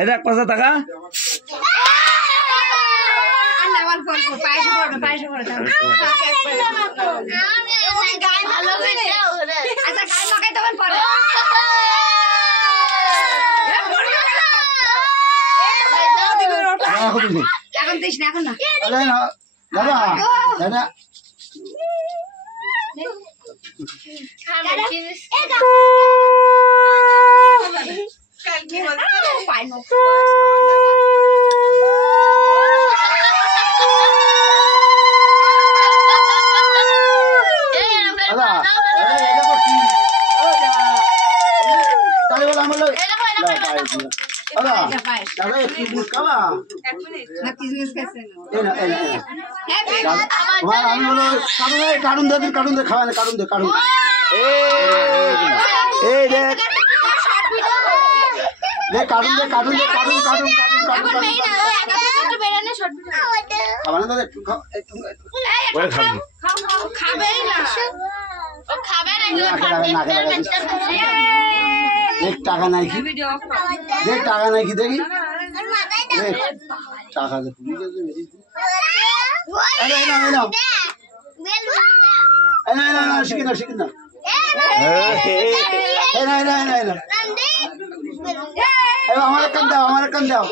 এটা 5 টাকা এখন দিস না এখন না কারণ দে খাওয়া না কারণ দে কারণ এই দেখ কারণ দে কারণ দে কারণ কারণ কারণ খাবার না একটু খাবেই না ও খাবে না দেখ টাকা নাই কি দেখ টাকা নাই কি দেখি টাকা দে শিখি না শিখি না আমার কান দাও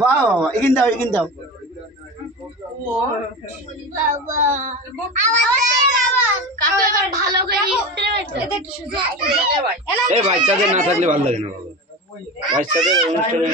বাবা বাবা এগিন দাও বাচ্চাদের না থাকলে ভালো লাগে না বাবা বাচ্চাদের অনুষ্ঠানে